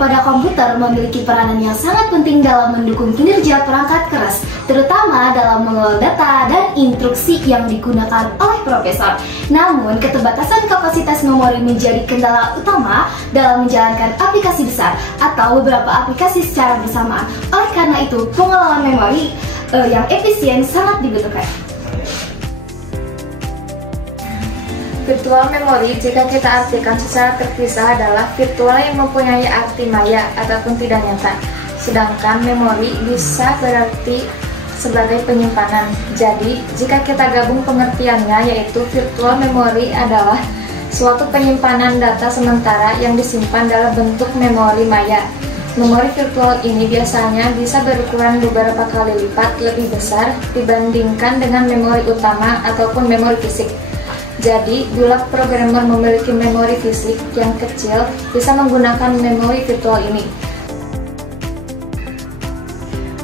pada komputer memiliki peranan yang sangat penting dalam mendukung kinerja perangkat keras, terutama dalam mengelola data dan instruksi yang digunakan oleh prosesor. Namun, keterbatasan kapasitas memori menjadi kendala utama dalam menjalankan aplikasi besar atau beberapa aplikasi secara bersamaan. Oleh karena itu, pengelolaan memori yang efisien sangat dibutuhkan. Virtual memory jika kita artikan secara terpisah adalah virtual yang mempunyai arti maya ataupun tidak nyata. Sedangkan memori bisa berarti sebagai penyimpanan. Jadi, jika kita gabung pengertiannya, yaitu virtual memory adalah suatu penyimpanan data sementara yang disimpan dalam bentuk memori maya. Memori virtual ini biasanya bisa berukuran beberapa kali lipat lebih besar dibandingkan dengan memori utama ataupun memori fisik. Jadi, bila programmer memiliki memori fisik yang kecil, bisa menggunakan memori virtual ini.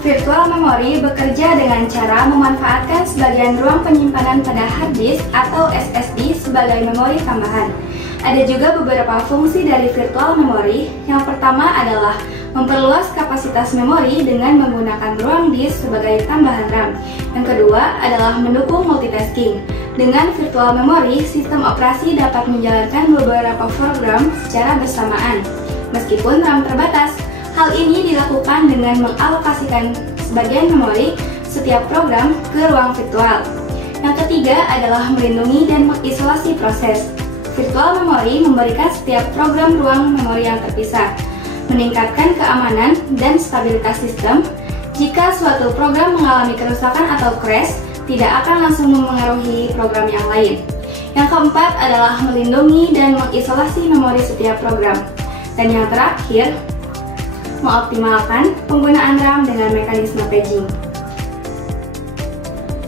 Virtual memory bekerja dengan cara memanfaatkan sebagian ruang penyimpanan pada hard disk atau SSD sebagai memori tambahan. Ada juga beberapa fungsi dari virtual memory. Yang pertama adalah memperluas kapasitas memori dengan menggunakan ruang disk sebagai tambahan RAM. Yang kedua adalah mendukung multitasking. Dengan virtual memory, sistem operasi dapat menjalankan beberapa program secara bersamaan, meskipun RAM terbatas. Hal ini dilakukan dengan mengalokasikan sebagian memori setiap program ke ruang virtual. Yang ketiga adalah melindungi dan mengisolasi proses. Virtual memory memberikan setiap program ruang memori yang terpisah, meningkatkan keamanan dan stabilitas sistem. Jika suatu program mengalami kerusakan atau crash, tidak akan langsung memengaruhi program yang lain. Yang keempat adalah melindungi dan mengisolasi memori setiap program. Dan yang terakhir, mengoptimalkan penggunaan RAM dengan mekanisme paging.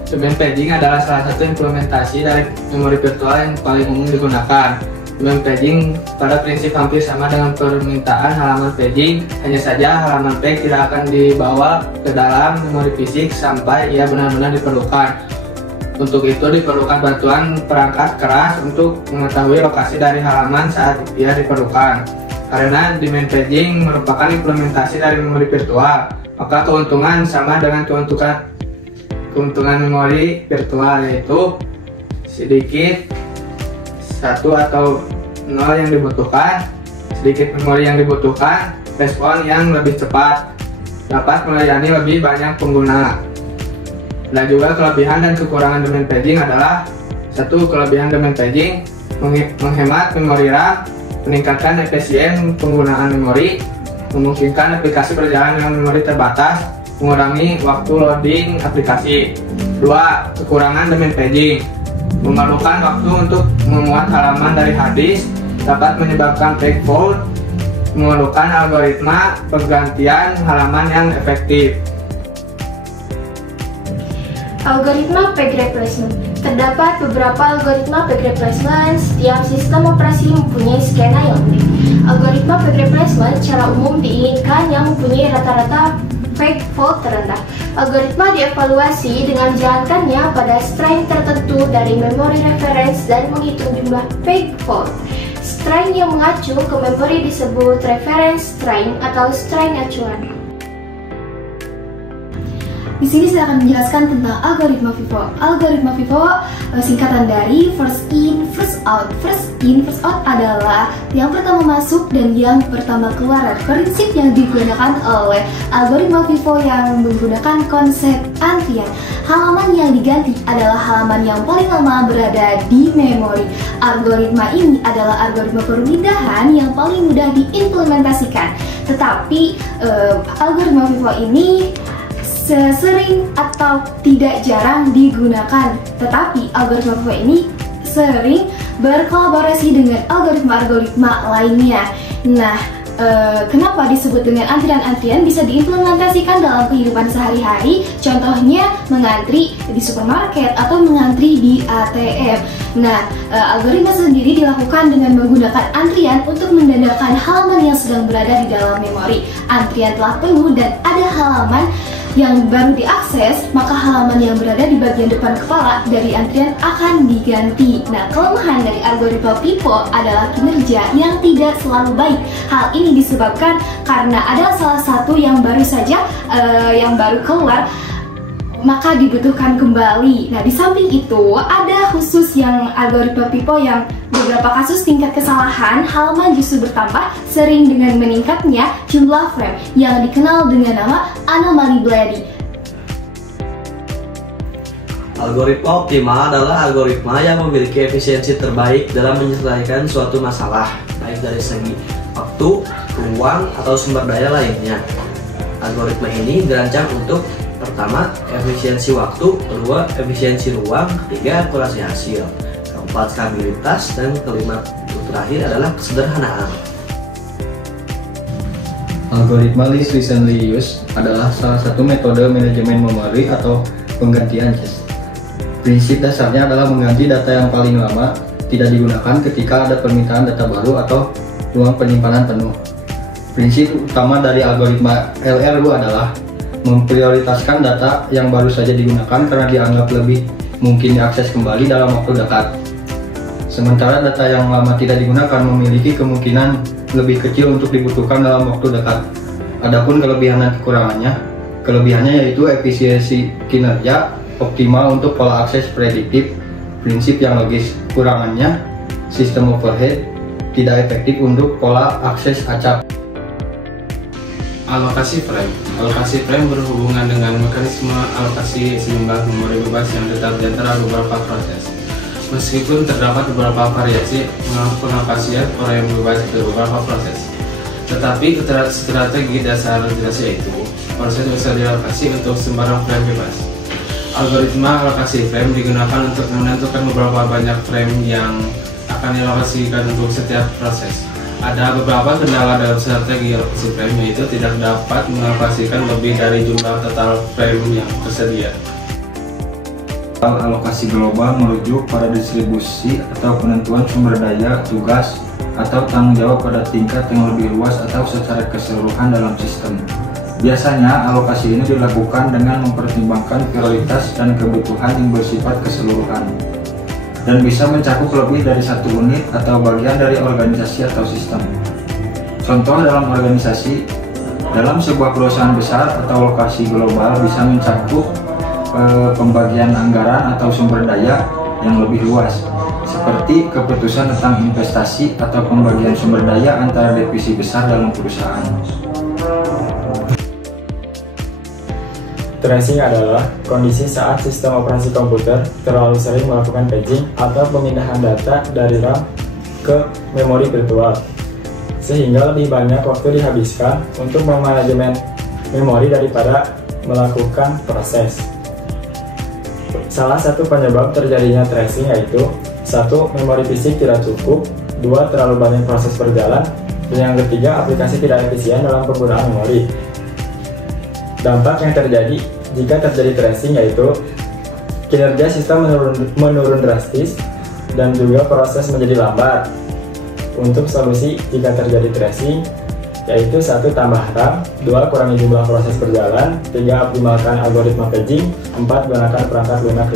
Domain paging adalah salah satu implementasi dari memori virtual yang paling umum digunakan. Domain paging pada prinsip hampir sama dengan permintaan halaman paging, hanya saja halaman page tidak akan dibawa ke dalam memori fisik sampai ia benar-benar diperlukan. Untuk itu diperlukan bantuan perangkat keras untuk mengetahui lokasi dari halaman saat ia diperlukan. Karena domain paging merupakan implementasi dari memori virtual, maka keuntungan sama dengan keuntungan memori virtual, yaitu sedikit 1 atau 0 yang dibutuhkan, sedikit memori yang dibutuhkan, respon yang lebih cepat, dapat melayani lebih banyak pengguna. Dan juga kelebihan dan kekurangan domain paging adalah: satu, kelebihan domain paging menghemat memori RAM, meningkatkan efisien penggunaan memori, memungkinkan aplikasi berjalan dengan memori terbatas, mengurangi waktu loading aplikasi. 2, kekurangan domain paging memerlukan waktu untuk memuat halaman dari hard disk, dapat menyebabkan page fault, memerlukan algoritma penggantian halaman yang efektif. Algoritma page replacement. Terdapat beberapa algoritma page replacement. Setiap sistem operasi mempunyai skema yang unik. Algoritma page replacement secara umum diinginkan yang mempunyai rata-rata page fault terendah. Algoritma dievaluasi dengan dijalankannya pada strain tertentu dari memori reference dan menghitung jumlah page fault. Strain yang mengacu ke memori disebut reference strain atau strain acuan. Di sini saya akan menjelaskan tentang algoritma FIFO. Algoritma FIFO singkatan dari first in, first out. First in, first out adalah yang pertama masuk dan yang pertama keluar. Prinsip yang digunakan oleh algoritma FIFO yang menggunakan konsep antrian. Halaman yang diganti adalah halaman yang paling lama berada di memori. Algoritma ini adalah algoritma perpindahan yang paling mudah diimplementasikan. Tetapi algoritma FIFO ini sering atau tidak jarang digunakan, tetapi algoritma FIFO ini sering berkolaborasi dengan algoritma-algoritma lainnya. Nah, kenapa disebut dengan antrian-antrian bisa diimplementasikan dalam kehidupan sehari-hari? Contohnya mengantri di supermarket atau mengantri di ATM. Nah, algoritma sendiri dilakukan dengan menggunakan antrian untuk mendadakan halaman yang sedang berada di dalam memori. Antrian telah penuh dan ada halaman yang baru diakses, maka halaman yang berada di bagian depan kepala dari antrian akan diganti. Nah, kelemahan dari algoritma FIFO adalah kinerja yang tidak selalu baik. Hal ini disebabkan karena ada salah satu yang baru saja yang baru keluar, maka dibutuhkan kembali. Nah, di samping itu ada khusus yang algoritma FIFO yang beberapa kasus tingkat kesalahan halaman justru bertambah sering dengan meningkatnya jumlah frame yang dikenal dengan nama anomali Bledy. Algoritma optimal adalah algoritma yang memiliki efisiensi terbaik dalam menyelesaikan suatu masalah, baik dari segi waktu, ruang, atau sumber daya lainnya. Algoritma ini dirancang untuk pertama, efisiensi waktu, kedua, efisiensi ruang, ketiga, akurasi hasil, keempat, stabilitas, dan kelima terakhir adalah kesederhanaan. Algoritma Least Recently Used adalah salah satu metode manajemen memori atau penggantian cache. Prinsip dasarnya adalah mengganti data yang paling lama tidak digunakan ketika ada permintaan data baru atau ruang penyimpanan penuh. Prinsip utama dari algoritma LRU adalah memprioritaskan data yang baru saja digunakan karena dianggap lebih mungkin diakses kembali dalam waktu dekat. Sementara data yang lama tidak digunakan memiliki kemungkinan lebih kecil untuk dibutuhkan dalam waktu dekat. Adapun kelebihan dan kelebihannya yaitu efisiensi kinerja optimal untuk pola akses prediktif, prinsip yang logis. Kurangannya, sistem overhead tidak efektif untuk pola akses acak. Alokasi frame berhubungan dengan mekanisme alokasi sejumlah memori bebas yang tetap di antara beberapa proses. Meskipun terdapat beberapa variasi pengalokasian frame bebas ke beberapa proses, tetapi strategi dasar jelas yaitu proses bisa dialokasi untuk sembarang frame bebas. Algoritma alokasi frame digunakan untuk menentukan beberapa banyak frame yang akan dialokasikan untuk setiap proses. Ada beberapa kendala dalam strategi alokasi frame, yaitu tidak dapat mengalokasikan lebih dari jumlah total frame yang tersedia. Alokasi global merujuk pada distribusi atau penentuan sumber daya, tugas, atau tanggung jawab pada tingkat yang lebih luas atau secara keseluruhan dalam sistem. Biasanya alokasi ini dilakukan dengan mempertimbangkan prioritas dan kebutuhan yang bersifat keseluruhan, dan bisa mencakup lebih dari satu unit atau bagian dari organisasi atau sistem. Contoh dalam organisasi, dalam sebuah perusahaan besar atau alokasi global bisa mencakup pembagian anggaran atau sumber daya yang lebih luas, seperti keputusan tentang investasi atau pembagian sumber daya antara divisi besar dalam perusahaan. Tracing adalah kondisi saat sistem operasi komputer terlalu sering melakukan paging atau pemindahan data dari RAM ke memori virtual, sehingga lebih banyak waktu dihabiskan untuk memanajemen memori daripada melakukan proses. Salah satu penyebab terjadinya tracing yaitu 1. Memori fisik tidak cukup, 2. Terlalu banyak proses berjalan, dan yang ketiga, aplikasi tidak efisien dalam penggunaan memori. Dampak yang terjadi jika terjadi tracing yaitu kinerja sistem menurun drastis dan juga proses menjadi lambat. Untuk solusi jika terjadi tracing yaitu 1. Tambah RAM, 2. Kurangi jumlah proses berjalan, 3. Optimalkan algoritma paging, 4. Gunakan perangkat lunak.